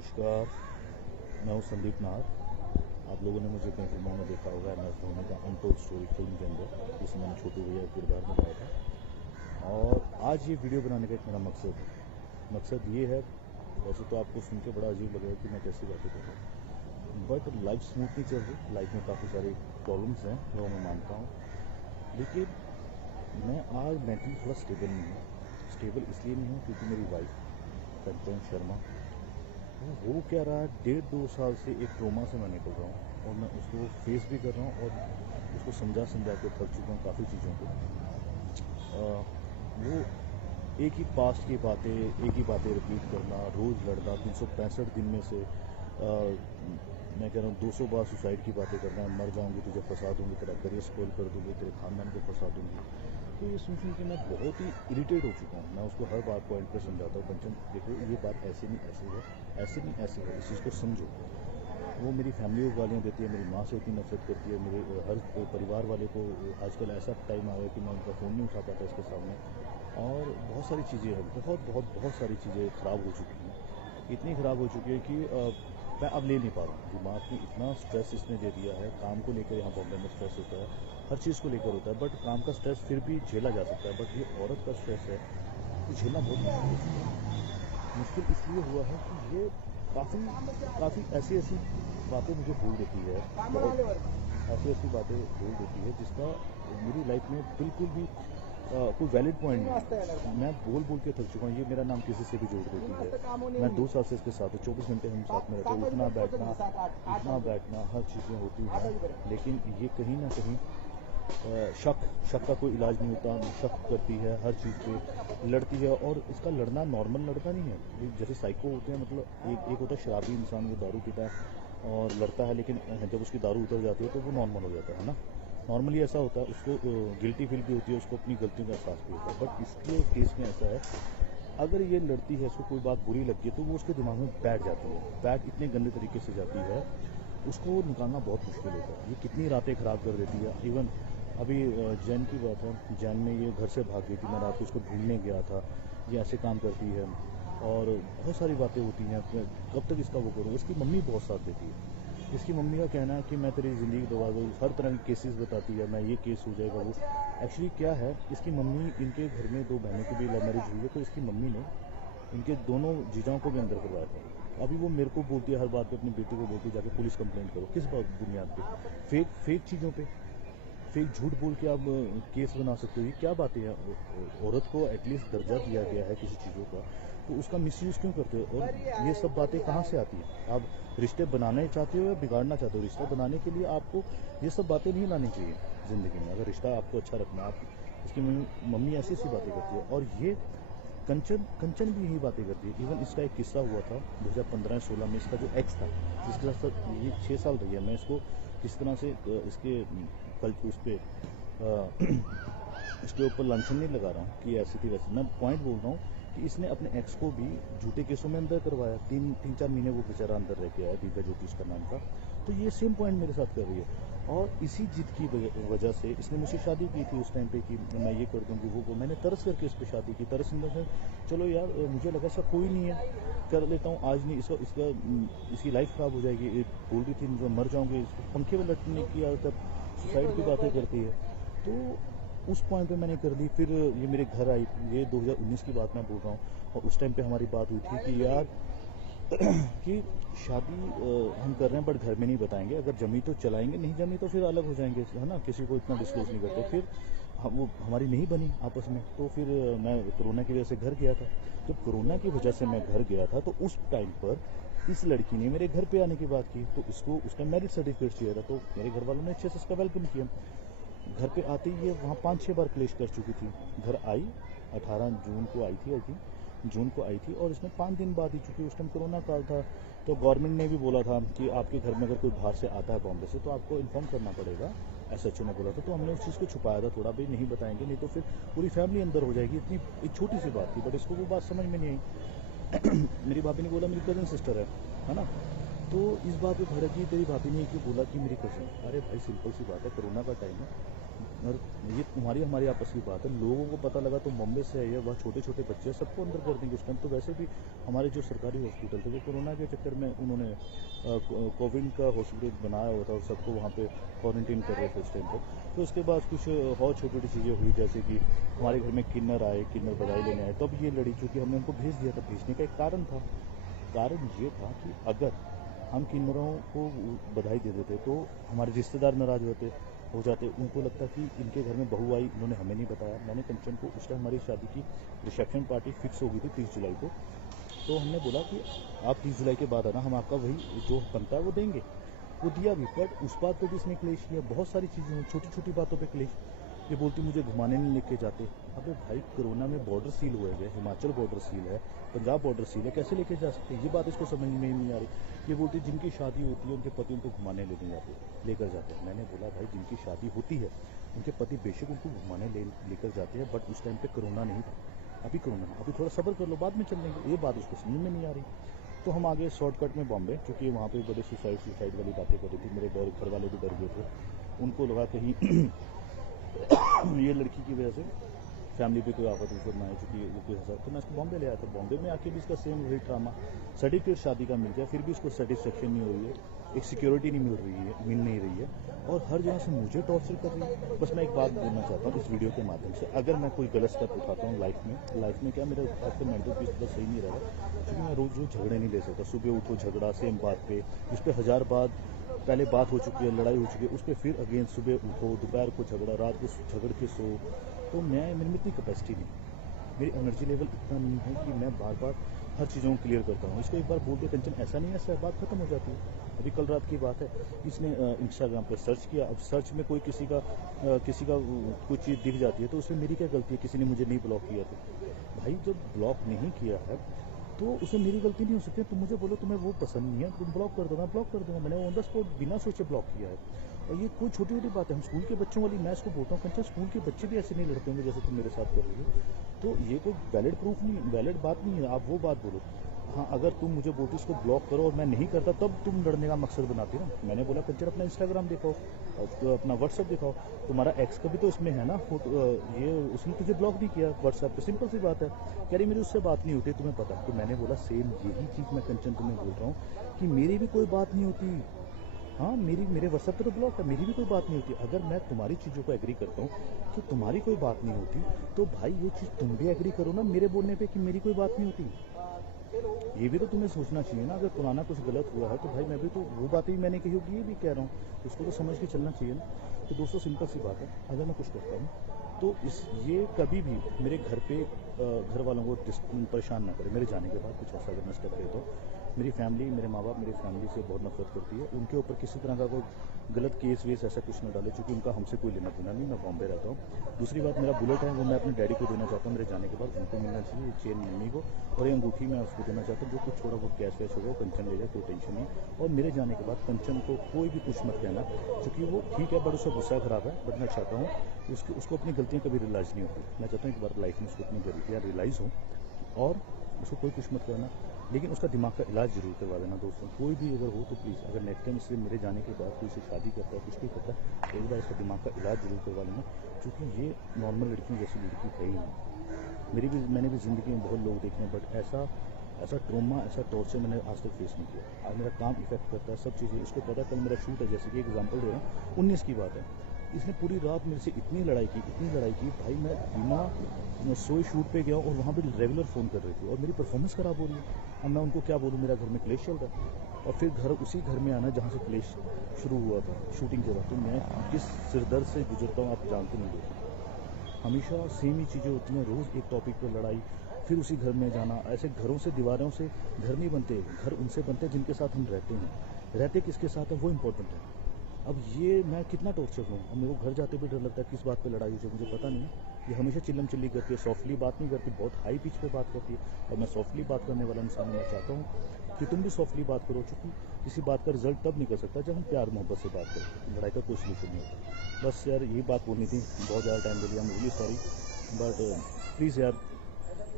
नमस्कार, मैं हूँ संदीप नाहर। आप लोगों ने मुझे कई फिल्मों में देखा होगा। MS धोनी का अनटोल्ड स्टोरी फिल्म के अंदर, जिसमें मैंने छोटू भैया का किरदार निभाया था। और आज ये वीडियो बनाने का एक मेरा मकसद ये है। वैसे तो आपको सुन के बड़ा अजीब लगेगा कि मैं कैसी बातें कर रहा हूँ, बट लाइफ स्मूथ नहीं चल रही। लाइफ में काफ़ी सारी प्रॉब्लम्स हैं जो मैं मानता हूँ, लेकिन मैं आज मेंटली थोड़ा स्टेबल नहीं हूँ। स्टेबल इसलिए नहीं हूँ क्योंकि मेरी वाइफ कंचन शर्मा, वो क्या रहा है, 1.5-2 साल से एक ट्रोमा से मैं निकल रहा हूँ और मैं उसको फेस भी कर रहा हूँ और उसको समझा के थक चुका हूँ काफ़ी चीज़ों को। वो एक ही पास्ट की बातें, एक ही बातें रिपीट करना, रोज़ लड़ना, 365 दिन में से मैं कह रहा हूँ 200 बार सुसाइड की बातें करना, मर जाऊँगी तुझे फंसा दूँगी, तेरा करियर स्पॉइल कर दूँगी, तेरे खानदान को फंसा दूँगी। तो ये सुन के मैं बहुत ही इरिटेट हो चुका हूँ। मैं उसको हर बात पॉइंट पर समझाता हूँ, कंचन देखो ये बात ऐसे नहीं ऐसे है, ऐसे नहीं ऐसे है, इस चीज़ को समझो। वो मेरी फैमिली को गालियाँ देती है, मेरी माँ से इतनी नफरत करती है, मेरे हर परिवार वाले को। आजकल ऐसा टाइम आ गया कि मैं उनका फ़ोन नहीं उठा पाता इसके सामने। और बहुत सारी चीज़ें हैं, बहुत सारी चीज़ें ख़राब हो चुकी हैं। इतनी ख़राब हो चुकी है कि मैं अब ले नहीं पा रहा हूँ। दिमाग में इतना स्ट्रेस इसने दे दिया है। काम को लेकर यहाँ बॉम्बे में स्ट्रेस होता है, हर चीज़ को लेकर होता है, बट काम का स्ट्रेस फिर भी झेला जा सकता है। बट ये औरत का स्ट्रेस है, तो झेलना बहुत मुश्किल हो चुका है। मुश्किल इसलिए हुआ है कि ये काफ़ी ऐसी बातें मुझे बोल देती है, बहुत ऐसी बातें बोल देती है जिसका मेरी लाइफ में बिल्कुल भी कोई वैलिड पॉइंट नहीं। मैं बोल के थक चुका हूँ। ये मेरा नाम किसी से भी जोड़ देती है। मैं 2 साल से इसके साथ हूँ, 24 घंटे हम साथ में रहते हैं, उठना बैठना हर चीज़ें होती हैं, लेकिन ये कहीं ना कहीं शक का कोई इलाज नहीं होता। शक करती है, हर चीज़ पे लड़ती है, और इसका लड़ना नॉर्मल लड़का नहीं है। जैसे साइको होते हैं, मतलब एक होता है शराबी इंसान, वो दारू पीता है और लड़ता है, लेकिन जब उसकी दारू उतर जाती है तो वो नॉर्मल हो जाता है ना। नॉर्मली ऐसा होता है, उसको गिल्टी फील भी होती है, उसको अपनी गलतियों का एहसास भी होता है। बट इसके केस में ऐसा है, अगर ये लड़ती है, इसको कोई बात बुरी लगती है तो वो उसके दिमाग में बैठ जाती है। बैठ इतने गंदे तरीके से जाती है, उसको निकालना बहुत मुश्किल होता है। ये कितनी रातें ख़राब कर देती है। इवन अभी जैन की बात है, जैन में ये घर से भाग गई थी, मैं रात को उसको ढूंढने गया था। ये ऐसे काम करती है और बहुत सारी बातें होती हैं। कब तक इसका वो करूँ। इसकी मम्मी बहुत साथ देती है। इसकी मम्मी का कहना है कि मैं तेरी ज़िंदगी दबा दूँ, हर तरह के केसेस बताती है, मैं ये केस हो जाएगा वो। एक्चुअली क्या है, इसकी मम्मी, इनके घर में 2 बहनों की भी लव मैरिज हुई है, तो इसकी मम्मी ने इनके दोनों जीजाओं को भी अंदर करवाया था। अभी वो मेरे को बोलती है, हर बात पे अपनी बेटी को बोलती है जाके पुलिस कंप्लेंट करो। किस बात बुनियाद पे? फेक चीज़ों पे, फेक झूठ बोल के आप केस बना सकते हो। ये क्या बातें हैं? औरत को एटलीस्ट दर्जा दिया गया है किसी चीज़ों का, तो उसका मिसयूज़ क्यों करते हो? और ये सब बातें कहाँ से आती हैं? आप रिश्ते बनाने चाहते हो या बिगाड़ना चाहते हो? रिश्ता बनाने के लिए आपको ये सब बातें नहीं लानी चाहिए ज़िंदगी में। अगर रिश्ता आपको अच्छा रखना है, आप इसकी मम्मी ऐसी बातें करती है, और ये कंचन भी यही बातें करती है। इवन इसका एक किस्सा हुआ था 2015-16 में। इसका जो एक्स था, जिसके साथ ये 6 साल रही है, मैं इसको किस तरह से इसके कल उस पर इसके ऊपर लांछन नहीं लगा रहा हूँ कि ऐसी थी वैसी। मैं पॉइंट बोल रहा हूँ कि इसने अपने एक्स को भी झूठे केसों में अंदर करवाया। 3-4 महीने वो बेचारा अंदर रह के आया, दिव्या ज्योति उसका नाम था। तो ये सेम पॉइंट मेरे साथ कर रही है, और इसी जिद की वजह से इसने मुझसे शादी की थी उस टाइम पे कि मैं ये कर दूँगी वो। मैंने तरस करके इस पर शादी की। तरस इन द सेंस, चलो यार मुझे लगा इसका कोई नहीं है, कर लेता हूँ। आज नहीं, इसकी लाइफ ख़राब हो जाएगी। बोल रही थी मुझे मर जाऊँगी, इसको पंखे में लटकने की आदत, सुसाइड की बातें करती है। तो उस पॉइंट पे मैंने कर ली। फिर ये मेरे घर आई, ये 2019 की बात मैं बोल रहा हूँ, और उस टाइम पे हमारी बात हुई थी कि यार कि शादी हम कर रहे हैं, बट घर में नहीं बताएंगे। अगर जमी तो चलाएंगे, नहीं जमी तो फिर अलग हो जाएंगे, है ना। किसी को इतना डिस्क्लोज नहीं करते। फिर वो हमारी नहीं बनी आपस में, तो फिर मैं कोरोना की वजह से घर गया था। जब कोरोना की वजह से मैं घर गया था, तो उस टाइम पर इस लड़की ने मेरे घर पे आने की बात की। तो इसको उस टाइम मैरिज सर्टिफिकेट चाहिए था, तो मेरे घर वालों ने अच्छे से उसका वेलकम किया। घर पे आते ही ये वहाँ 5-6 बार क्लेश कर चुकी थी। घर आई 18 जून को आई थी, आई थी जून को आई थी, और इसमें 5 दिन बाद ही, चूँकि उस टाइम कोरोना काल था, तो गवर्नमेंट ने भी बोला था कि आपके घर में अगर कोई बाहर से आता है बॉम्बे से, तो आपको इन्फॉर्म करना पड़ेगा। SHO ने बोला था। तो हमने उस चीज़ को छुपाया था थोड़ा, भाई नहीं बताएंगे, नहीं तो फिर पूरी फैमिली अंदर हो जाएगी। इतनी एक छोटी सी बात थी, बट इसको वो बात समझ में नहीं आई। मेरी भाभी ने बोला मेरी कज़न सिस्टर है ना। तो इस बात पे भड़क गई, तेरी भाभी ने क्यों बोला कि मेरी कज़न? अरे भाई सिंपल सी बात है, कोरोना का टाइम है, और ये तुम्हारी हमारी आपस की बात है। लोगों को पता लगा तो बॉम्बे से आई है, वहाँ छोटे छोटे बच्चे सबको अंदर कर देंगे उस टाइम। तो वैसे भी हमारे जो सरकारी हॉस्पिटल थे वो कोरोना के चक्कर में उन्होंने कोविड का हॉस्पिटल बनाया हुआ था और सबको वहाँ पे क्वारंटीन कर रहे थे उस टाइम पर। तो उसके बाद कुछ और छोटी छोटी चीज़ें हुई, जैसे कि हमारे घर में किन्नर आए, किन्नर बधाई लेने आए, तब ये लड़ी। चूँकि हमने उनको भेज दिया था, भेजने का एक कारण था। कारण ये था कि अगर हम किन्नरों को बधाई दे देते तो हमारे रिश्तेदार नाराज हो जाते। उनको लगता कि इनके घर में बहू आई, इन्होंने हमें नहीं बताया। मैंने कंचन को, उस टाइम हमारी शादी की रिसेप्शन पार्टी फिक्स हो गई थी 30 जुलाई को, तो हमने बोला कि आप 30 जुलाई के बाद आना, हम आपका वही जो बनता है वो देंगे। वो दिया भी, बट उस बात पर भी इसने क्लेश किया। बहुत सारी चीज़ें हुई, छोटी छोटी बातों पर क्लेश। ये बोलती मुझे घुमाने नहीं लेके जाते। अबे भाई, कोरोना में बॉर्डर सील हुए गए, हिमाचल बॉर्डर सील है, पंजाब बॉर्डर सील है, कैसे लेके जा सकते हैं? ये बात इसको समझ में नहीं आ रही। ये बोलती जिनकी शादी होती है उनके पति उनको घुमाने लेकर जाते हैं। मैंने बोला भाई, जिनकी शादी होती है उनके पति बेशक उनको घुमाने लेकर जाते हैं, बट उस टाइम पे कोरोना नहीं था। अभी कोरोना, अभी थोड़ा सब्र कर लो, बाद में चल लेंगे। ये बात उसको समझ में नहीं आ रही। तो हम आगे शॉर्टकट में बॉम्बे, क्योंकि वहाँ पे बड़े सुसाइड वाली बातें कर रही थी। मेरे घर वाले भी डर गए थे, उनको लगा कहीं ये लड़की की वजह से फैमिली पे कोई आफत उफत ना है, चूँकि वो कोई हंसा। तो मैं इसको बॉम्बे ले आया था। बॉम्बे में आके भी इसका सेम वही ड्रामा। सर्टिफिकेट शादी का मिल गया, फिर भी इसको सेटिस्फेक्शन नहीं हो रही है, एक सिक्योरिटी नहीं मिल नहीं रही है, और हर जगह से मुझे टॉर्चर कर रही है। बस मैं एक बात बोलना चाहता हूँ इस वीडियो के माध्यम से, अगर मैं कोई गलत स्टेप उठाता हूँ लाइफ में क्या मेरा आजकल मेंटल पीस थोड़ा सही नहीं रहा है, क्योंकि मैं रोज़ झगड़े नहीं ले सकता। सुबह उठो झगड़ा सेम बात पे, जिस पे 1000 बात पहले बात हो चुकी है, लड़ाई हो चुकी है, उस पर फिर अगेन सुबह उठो, दोपहर को झगड़ा, रात को झगड़ के सो। तो मेरे में इतनी कैपेसिटी नहीं, मेरी एनर्जी लेवल इतना नहीं है कि मैं बार बार हर चीज़ों को क्लियर करता हूँ। इसको एक बार बोल के कंचन ऐसा नहीं है, ऐसा बात खत्म हो जाती है। अभी कल रात की बात है, इसने इंस्टाग्राम पे सर्च किया। अब सर्च में कोई किसी का कोई चीज़ दिख जाती है तो उसमें मेरी क्या गलती है? किसी ने मुझे नहीं ब्लॉक किया तो भाई, जब ब्लॉक नहीं किया है तो उसमें मेरी गलती नहीं हो सकती। तुम मुझे बोलो तुम्हें वो पसंद नहीं है, तुम ब्लॉक कर दो, मैं ब्लॉक कर दूंगा। मैंने ऑन द स्पॉट बिना सोचे ब्लॉक किया है। और ये कोई छोटी छोटी बात है, हम स्कूल के बच्चों वाली, मैं इसको बोलता हूँ कंचा, स्कूल के बच्चे भी ऐसे नहीं लड़ते होंगे जैसे तुम मेरे साथ कर रही हो। तो ये कोई वैलिड प्रूफ नहीं, वैलिड बात नहीं है। आप वो बात बोलो। हाँ, अगर तुम मुझे बोलती इसको ब्लॉक करो और मैं नहीं करता, तब तुम लड़ने का मकसद बनाती ना। मैंने बोला कंचन अपना इंस्टाग्राम दिखाओ, तो अपना व्हाट्सएप दिखाओ, तुम्हारा एक्स का भी तो इसमें है ना फोटो, ये उसने तुझे ब्लॉक नहीं किया व्हाट्सएप पे, सिंपल सी बात है। कह रही मेरी उससे बात नहीं होती, तुम्हें पता है। तो मैंने बोला सेम यही चीज़ मैं कंचन तुम्हें बोल रहा हूँ कि मेरी भी कोई बात नहीं होती। हाँ, मेरे व्हाट्सएप पे तो ब्लॉक है, मेरी भी कोई बात नहीं होती। अगर मैं तुम्हारी चीज़ों को एग्री करता हूँ कि तुम्हारी कोई बात नहीं होती, तो भाई ये चीज़ तुम भी एग्री करो ना मेरे बोलने पे कि मेरी कोई बात नहीं होती। ये भी तो तुम्हें सोचना चाहिए ना। अगर पुराना कुछ गलत हुआ है तो भाई मैं भी तो वो बातें ही मैंने कही होगी, ये भी कह रहा हूँ, उसको तो समझ के चलना चाहिए ना। तो दोस्तों सिंपल सी बात है, अगर मैं कुछ करता हूँ तो ये कभी भी मेरे घर पे घर वालों को परेशान ना करे। मेरे जाने के बाद कुछ ऐसा अगर मैं स्टेप लेता हूँ, मेरी फैमिली, मेरे माँ बाप मेरी फैमिली से बहुत नफरत करती है। उनके ऊपर किसी तरह का कोई गलत केस वेस ऐसा कुछ ना डाले, क्योंकि उनका हमसे कोई लेना देना नहीं। मैं बॉम्बे रहता हूँ। दूसरी बात, मेरा बुलेट है वो मैं अपने डैडी को देना चाहता हूँ। मेरे जाने के बाद उनको मिलना चाहिए, ये चेन मम्मी को, और ये अंगूठी मैं उसको देना चाहता हूँ। जो कुछ थोड़ा बहुत कैश वैश होगा वो कंचन ले जाए, कोई टेंशन नहीं। और मेरे जाने के बाद कंचन को कोई भी कुछ मत कहना, क्योंकि वो ठीक है बट उसका गुस्सा खराब है। बट मैं चाहता हूँ उसको अपनी गलतियाँ कभी रियलाइज़ नहीं होती। मैं चाहता हूँ एक बार लाइफ में उसको अपनी गलतियाँ रियलाइज़ हो, और उसको कोई कुछ मत करना, लेकिन उसका दिमाग का इलाज जरूर करवा देना। दोस्तों कोई भी अगर हो तो प्लीज़, अगर नेक्स्ट टाइम इससे मेरे जाने के बाद कोई से शादी करता है, कुछ भी करता है, तो एक बार इसका दिमाग का इलाज जरूर करवा लेना, क्योंकि ये नॉर्मल लड़कियों जैसी लड़की है ही नहीं। मैंने भी ज़िंदगी में बहुत लोग देखे हैं, बट ऐसा ट्रोमा, ऐसा टॉर्चर मैंने आज तक फेस नहीं किया। आज मेरा काम इफेक्ट करता है, सब चीज़ें इसको पता है। कल मेरा शूट है, जैसे कि एग्जाम्पल दे रहा हूँ, 19 की बात है। इसने पूरी रात मेरे से इतनी लड़ाई की भाई, मैं बिना सोए शूट पे गया और वहाँ पे रेगुलर फ़ोन कर रही थी, और मेरी परफॉर्मेंस ख़राब हो रही है। अब मैं उनको क्या बोलूँ, मेरा घर में क्लेश चल रहा है, और फिर उसी घर में आना जहाँ से क्लेश शुरू हुआ था शूटिंग के बाद। तो मैं किस सिरदर्द से गुजरता हूँ आप जानते नहीं दोस्तों। हमेशा सेम ही चीज़ें होती हैं, रोज़ एक टॉपिक पर लड़ाई, फिर उसी घर में जाना। ऐसे घरों से, दीवारों से घर नहीं बनते, घर उनसे बनते हैं जिनके साथ हम रहते हैं। रहते किसके साथ है वो इम्पोर्टेंट है। अब ये मैं कितना टॉर्चर हूँ, अब मेरे को घर जाते भी डर लगता है किस बात पे लड़ाई हो जाए, मुझे पता नहीं। ये हमेशा चिल्लम चिल्ली करती है, सॉफ्टली बात नहीं करती, बहुत हाई पिच पे बात करती है। और मैं सॉफ्टली बात करने वाला इंसान हूँ। मैं चाहता हूँ कि तुम भी सॉफ्टली बात करो, चूँकि किसी बात का रिजल्ट तब निकल सकता है जब हम प्यार मोहब्बत से बात करें। लड़ाई का कोई सोल्यूशन नहीं होता। बस यार यही बात बोलनी थी, बहुत ज़्यादा टाइम ले लिया, मैं रियली सॉरी। बट प्लीज़ यार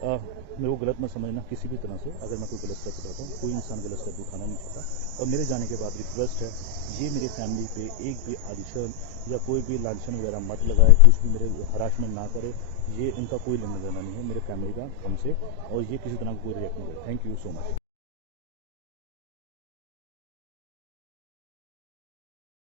मेरे को गलत मत समझना किसी भी तरह से। अगर मैं कोई गलत स्टेप उठाता हूँ, कोई इंसान गलत स्टेप उठाना नहीं चाहता। और मेरे जाने के बाद रिक्वेस्ट है, ये मेरे फैमिली पे एक भी आलिशान या कोई भी लांछन वगैरह मत लगाए, कुछ भी मेरे हरासमेंट ना करे। ये इनका कोई लेना देना नहीं है मेरे फैमिली का हमसे, और ये किसी तरह का कोई रिएक्ट नहीं करे। Thank you so much.